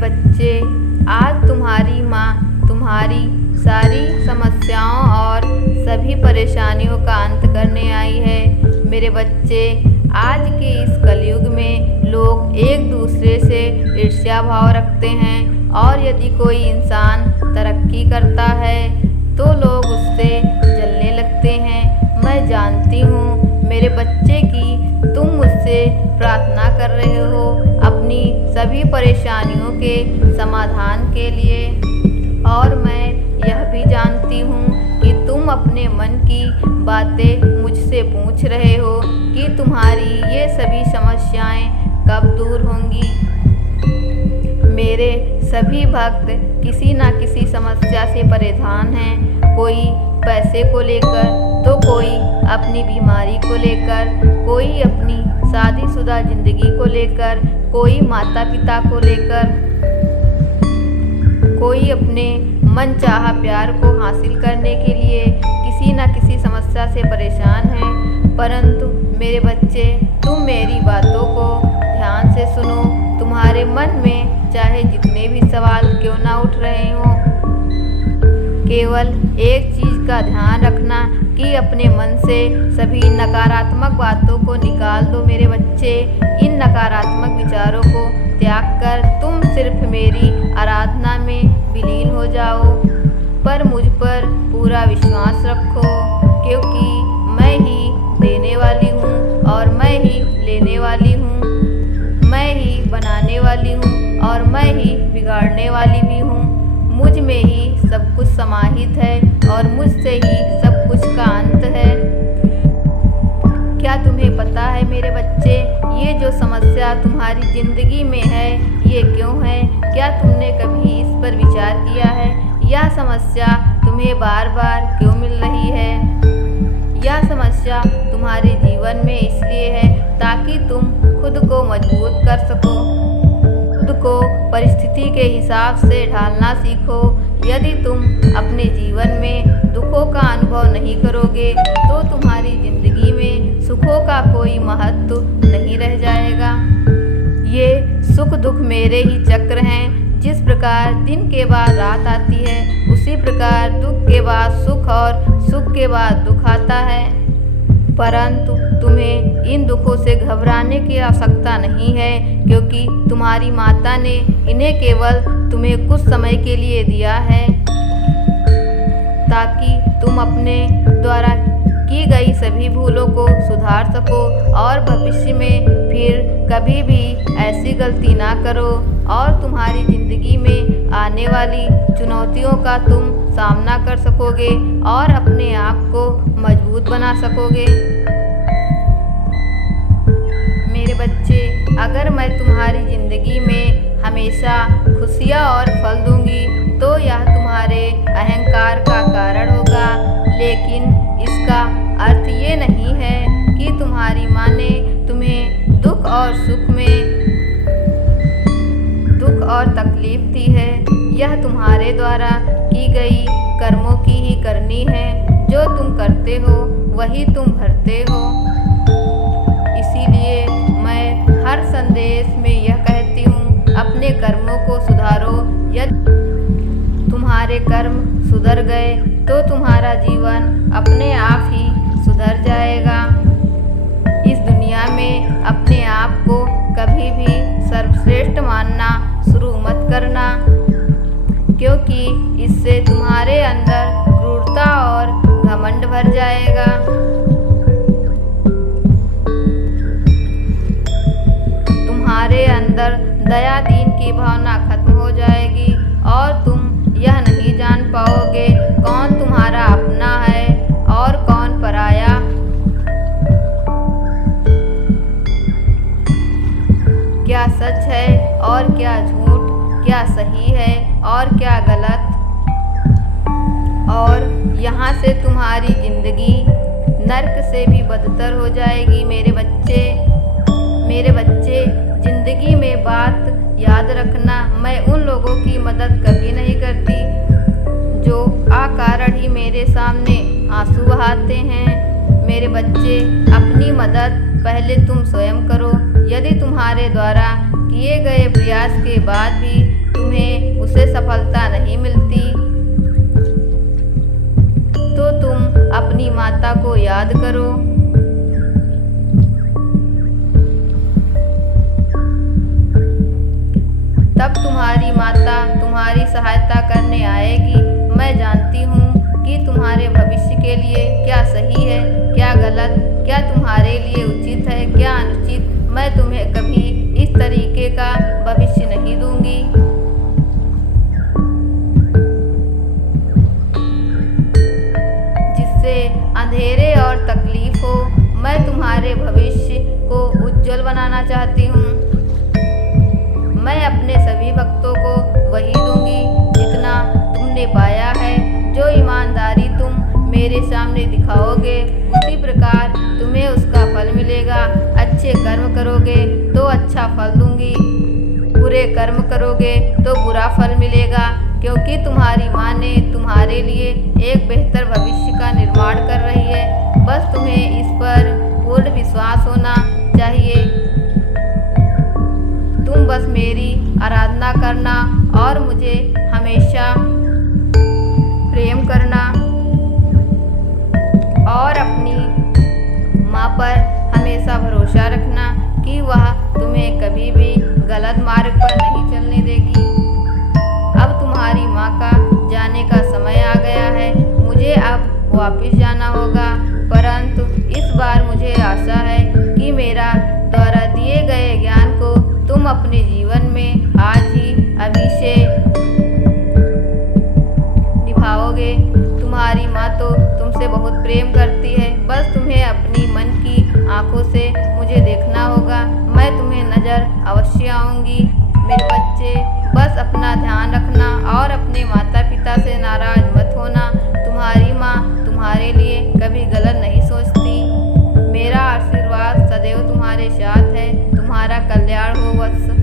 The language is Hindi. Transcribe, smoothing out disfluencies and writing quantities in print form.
बच्चे, आज तुम्हारी माँ तुम्हारी सारी समस्याओं और सभी परेशानियों का अंत करने आई है। मेरे बच्चे, आज के इस कलयुग में लोग एक दूसरे से ईर्ष्या भाव रखते हैं और यदि कोई इंसान तरक्की करता है तो लोग उससे जलने लगते हैं। मैं जानती हूँ मेरे बच्चे कि तुम मुझसे प्रार्थना कर रहे हो अपनी सभी परेशानियों के समाधान के लिए, और मैं यह भी जानती हूँ कि तुम अपने मन की बातें मुझसे पूछ रहे हो कि तुम्हारी ये सभी समस्याएं कब दूर होंगी। मेरे सभी भक्त किसी न किसी समस्या से परेशान हैं, कोई पैसे को लेकर तो कोई अपनी बीमारी को लेकर, कोई अपनी शादीशुदा जिंदगी को लेकर, कोई माता पिता को लेकर, कोई अपने मनचाहा प्यार को हासिल करने के लिए किसी न किसी समस्या से परेशान है। परंतु मेरे बच्चे, तुम मेरी बातों को ध्यान से सुनो। तुम्हारे मन में चाहे जितने भी सवाल क्यों ना उठ रहे हों, केवल एक चीज़ का ध्यान रखना कि अपने मन से सभी नकारात्मक बातों को निकाल दो। मेरे बच्चे, इन नकारात्मक विचारों को त्याग कर तुम सिर्फ मेरी आराधना में विलीन हो जाओ। पर मुझ पर पूरा विश्वास रखो, क्योंकि मैं ही देने वाली हूँ और मैं ही लेने वाली हूँ, मैं ही बनाने वाली हूँ और मैं ही बिगाड़ने वाली भी हूँ। मुझ में ही सब कुछ समाहित है और मुझसे ही सब कुछ का अंत है। क्या तुम्हें पता है मेरे बच्चे, ये जो समस्या तुम्हारी जिंदगी में है ये क्यों है? क्या तुमने कभी इस पर विचार किया है? यह समस्या तुम्हें बार बार क्यों मिल रही है? यह समस्या तुम्हारे जीवन में इसलिए है ताकि तुम खुद को मजबूत कर सको, खुद को परिस्थिति के हिसाब से ढालना सीखो। यदि तुम अपने जीवन में दुखों का अनुभव नहीं करोगे तो तुम्हारी जिंदगी में सुखों का कोई महत्व नहीं रह जाएगा। ये सुख दुख मेरे ही चक्र हैं। जिस प्रकार दिन के बाद रात आती है, उसी प्रकार दुख के बाद सुख और सुख के बाद दुख आता है। परंतु तुम्हें इन दुखों से घबराने की आवश्यकता नहीं है, क्योंकि तुम्हारी माता ने इन्हें केवल तुम्हें कुछ समय के लिए दिया है ताकि तुम अपने द्वारा की गई सभी भूलों को सुधार सको और भविष्य में फिर कभी भी ऐसी गलती ना करो और तुम्हारी जिंदगी में आने वाली चुनौतियों का तुम सामना कर सकोगे और अपने आप को मजबूत बना सकोगे। मेरे बच्चे, अगर मैं तुम्हारी ज़िंदगी में हमेशा खुशियाँ और फल दूंगी तो यह तुम्हारे अहंकार का कारण होगा, लेकिन इसका अर्थ ये नहीं है कि तुम्हारी माँ ने तुम्हें दुख और सुख में दुख और तकलीफ दी है। यह तुम्हारे द्वारा की गई कर्मों की ही करनी है। जो तुम करते हो वही तुम भरते हो। इसीलिए मैं हर संदेश में यह कहती हूँ, अपने कर्मों को सुधारो। यदि तुम्हारे कर्म सुधर गए तो तुम्हारा जीवन अपने आप ही सुधर जाएगा। इस दुनिया में अपने आप को कभी भी सर्वश्रेष्ठ मानना शुरू मत करना, क्योंकि इससे तुम्हारे अंदर क्रूरता और घमंड भर जाएगा। तुम्हारे अंदर दया दीन की भावना खत्म हो जाएगी और तुम यह नहीं जान पाओगे कौन तुम्हारा अपना है और कौन पराया। क्या सच है और क्या झूठ, क्या सही है और क्या गलत। और यहाँ से तुम्हारी जिंदगी नर्क से भी बदतर हो जाएगी। मेरे बच्चे, जिंदगी में बात याद रखना, मैं उन लोगों की मदद कभी नहीं करती जो अकारण ही मेरे सामने आंसू बहाते हैं। मेरे बच्चे, अपनी मदद पहले तुम स्वयं करो। यदि तुम्हारे द्वारा किए गए प्रयास के बाद भी उसे सफलता नहीं मिलती, तो तुम अपनी माता को याद करो। तब तुम्हारी माता तुम्हारी सहायता करने आएगी। मैं जानती हूँ कि तुम्हारे भविष्य के लिए क्या सही है, क्या गलत, क्या तुम्हारे लिए उचित है, क्या अनुचित। मैं तुम्हें कभी इस तरीके का भविष्य नहीं दूंगी जिससे अंधेरे और तकलीफ हो। मैं तुम्हारे भविष्य को उज्जवल बनाना चाहती हूँ। मैं अपने सभी भक्तों को वही दूंगी जितना तुमने पाया है। जो ईमानदारी तुम मेरे सामने दिखाओगे, उसी प्रकार तुम्हें उसका फल मिलेगा। अच्छे कर्म करोगे तो अच्छा फल दूंगी, बुरे कर्म करोगे तो बुरा फल मिलेगा, क्योंकि तुम्हारी माँ ने तुम्हारे लिए एक बेहतर भविष्य का निर्माण कर रही है। बस तुम्हें इस पर पूर्ण विश्वास होना चाहिए। तुम बस मेरी आराधना करना और मुझे हमेशा प्रेम करना और अपनी माँ पर हमेशा भरोसा रखना कि वह तुम्हें कभी भी गलत मार्ग पर नहीं चलने देगी। अब तुम्हारी माँ का जाने का समय आ गया है। मुझे अब वापस जाना होगा, परंतु इस बार मुझे आशा है कि मेरा द्वारा दिए गए ज्ञान को तुम अपने जीवन में आज ही अभी से निभाओगे। तुम्हारी माँ तो तुमसे बहुत प्रेम करती है। बस तुम्हें अपनी मन की आंखों से मुझे देखना होगा। मैं तुम्हें नज़र अवश्य आऊँगी। मेरे बच्चे, बस अपना ध्यान रखना और अपने माता पिता से नाराज मत होना। तुम्हारी माँ तुम्हारे लिए कभी गलत नहीं सोचती। मेरा आशीर्वाद सदैव तुम्हारे साथ है। तुम्हारा कल्याण हो वत्स।